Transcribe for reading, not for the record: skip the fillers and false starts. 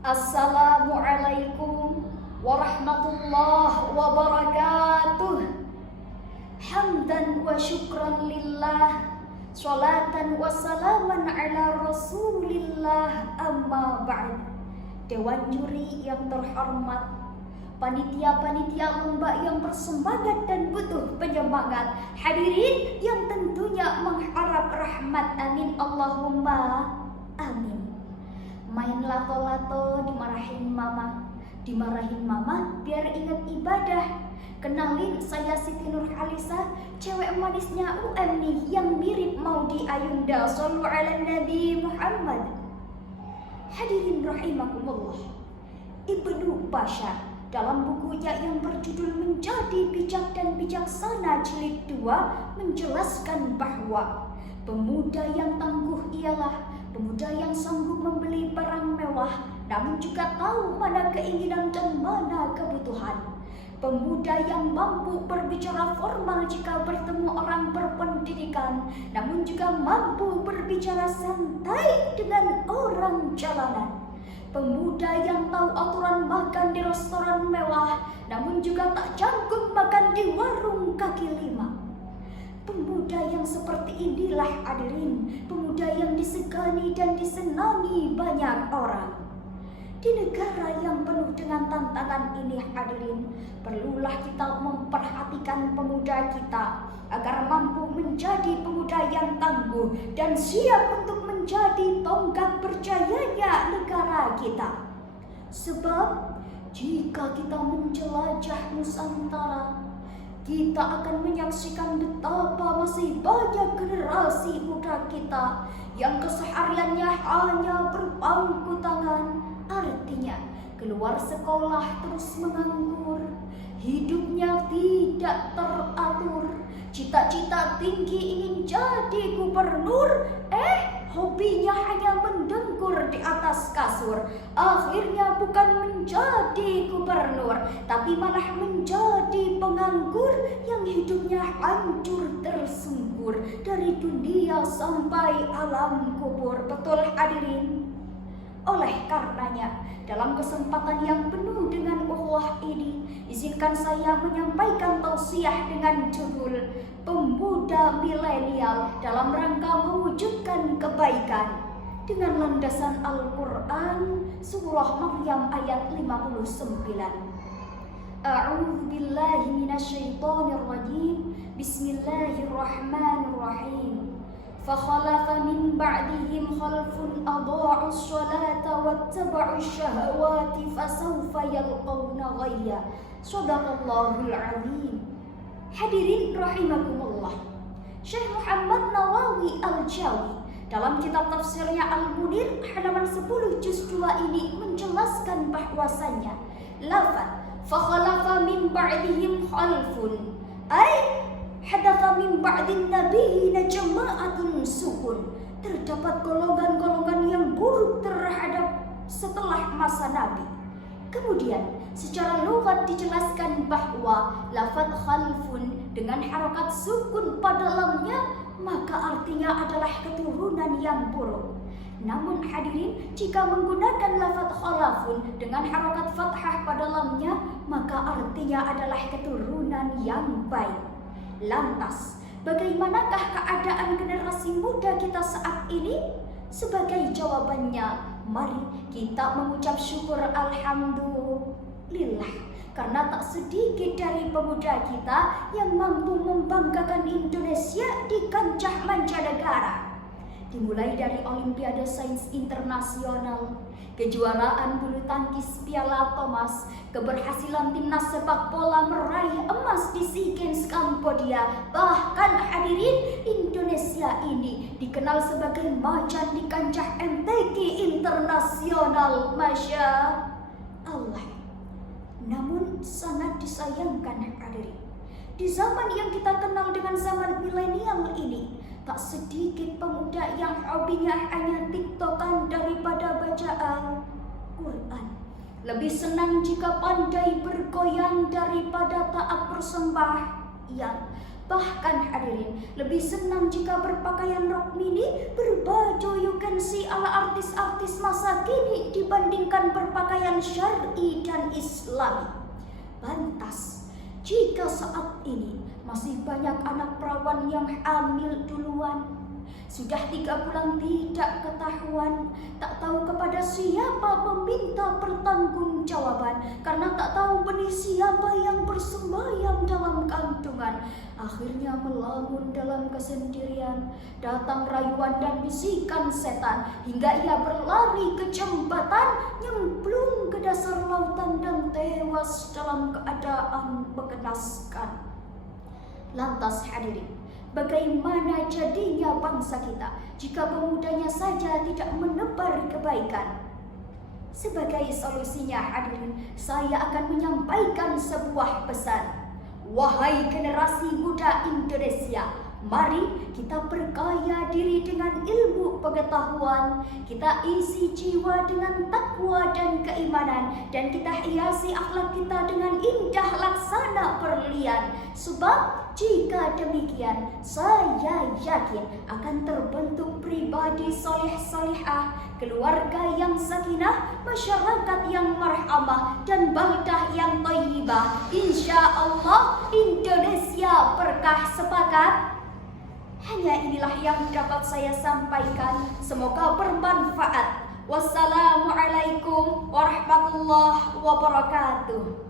Assalamualaikum warahmatullahi wabarakatuh. Hamdan wa syukran lillah, salatan wa salaman ala rasulillah, amma ba'd. Dewan juri yang terhormat, panitia-panitia lomba yang bersemangat dan butuh penyemangat, hadirin yang tentunya mengharap rahmat, amin Allahumma amin. Main lato-lato dimarahin mama biar ingat ibadah. Kenalin, saya Siti Nurhalisa, cewek manisnya UM nih yang mirip mau di Ayunda. Shallu ala Nabi Muhammad. Hadirin rahimakumullah, Ibnu Bashar dalam bukunya yang berjudul Menjadi Bijak dan Bijaksana jilid 2 menjelaskan bahwa pemuda yang tangguh ialah pemuda yang sanggup membeli barang mewah, namun juga tahu mana keinginan dan mana kebutuhan. Pemuda yang mampu berbicara formal jika bertemu orang berpendidikan, namun juga mampu berbicara santai dengan orang jalanan. Pemuda yang tahu aturan makan di restoran mewah, namun juga tak canggung makan di warung kaki lima. Pemuda yang seperti inilah hadirin, pemuda yang disegani dan disenangi banyak orang. Di negara yang penuh dengan tantangan ini hadirin, perlulah kita memperhatikan pemuda kita agar mampu menjadi pemuda yang tangguh dan siap untuk menjadi tonggak berjayanya negara kita. Sebab jika kita menjelajah Nusantara, kita akan menyaksikan betapa masih banyak generasi muda kita yang kesehariannya hanya berpangku tangan. Artinya, keluar sekolah terus menganggur, hidupnya tidak teratur, cita-cita tinggi ingin jadi gubernur, hobinya hanya mendengkur di atas kasur. Akhirnya bukan menjadi gubernur, tapi malah menjadi penganggur yang hidupnya hancur tersungkur dari dunia sampai alam kubur. Betul hadirin? Oleh karenanya, dalam kesempatan yang penuh dengan ukhuwah ini, izinkan saya menyampaikan tausiah dengan judul Pemuda Milenial dalam rangka mewujudkan kebaikan dengan landasan Al-Quran Surah Maryam ayat 59. A'udzu billahi minasyaitonir rajim. Bismillahirrahmanirrahim. فَخَلَفَ مِنْ بَعْدِهِمْ خَلْفٌ أَضَاعُوا الصَّلَاةَ وَاتَّبَعُوا الشَّهَوَاتِ فَسَوْفَ يَلْقَوْنَ غَيًّا. Shadaqallahul Azim. Hadirin rahimakumullah, Syekh Muhammad Nawawi Al-Jawi dalam kitab tafsirnya Al-Munir halaman 10 juz 2 ini menjelaskan bahwasannya lafaz فَخَلَفَ مِنْ بَعْدِهِمْ خَلْفٌ hadatha min ba'din nabiyina jama'atun su'un. Terdapat golongan-golongan yang buruk terhadap setelah masa Nabi. Kemudian secara lughat dijelaskan bahwa lafaz khalfun dengan harokat sukun pada lamnya maka artinya adalah keturunan yang buruk. Namun hadirin, jika menggunakan lafaz khalafun dengan harokat fathah pada lamnya maka artinya adalah keturunan yang baik. Lantas, bagaimanakah keadaan generasi muda kita saat ini? Sebagai jawabannya, mari kita mengucap syukur alhamdulillah, karena tak sedikit dari pemuda kita yang mampu membanggakan Indonesia di kancah mancanegara. Dimulai dari Olimpiade Sains Internasional, kejuaraan bulu tangkis Piala Thomas, keberhasilan timnas sepak bola meraih emas di SEA Games Kambodia, bahkan hadirin Indonesia ini dikenal sebagai macan di kancah MTQ internasional, Masya Allah. Namun sangat disayangkan hadirin, di zaman yang kita kenal dengan zaman milenial ini, tak sedikit pemuda yang hobinya hanya tiktokan daripada baca Al-Quran. Lebih senang jika pandai bergoyang daripada taat bersembahyang. Bahkan hadirin, lebih senang jika berpakaian rok mini, berbaju you can see ala artis-artis masa kini dibandingkan berpakaian syar'i dan islami. Lantas, jika saat ini masih banyak anak perawan yang hamil duluan, sudah 3 bulan tidak ketahuan, tak tahu kepada siapa meminta pertanggungjawaban, karena tak tahu benih siapa yang bersembayang dalam kandungan. Akhirnya melamun dalam kesendirian, datang rayuan dan bisikan setan, hingga ia berlari ke jembatan, nyemplung ke dasar lautan dan tewas dalam keadaan mengenaskan. Lantas hadirin, bagaimana jadinya bangsa kita jika pemudanya saja tidak menebar kebaikan? Sebagai solusinya hadirin, saya akan menyampaikan sebuah pesan. Wahai generasi muda Indonesia, mari kita perkaya diri dengan ilmu pengetahuan, kita isi jiwa dengan takwa dan keimanan, dan kita hiasi akhlak kita dengan indah laksana berlian. Sebab jika demikian, saya yakin akan terbentuk pribadi soleh-solehah, keluarga yang sakinah, masyarakat yang marhamah, dan baldah yang thayyibah. Insya Allah Indonesia berkah. Sepakat? Hanya inilah yang dapat saya sampaikan. Semoga bermanfaat. Wassalamualaikum warahmatullahi wabarakatuh.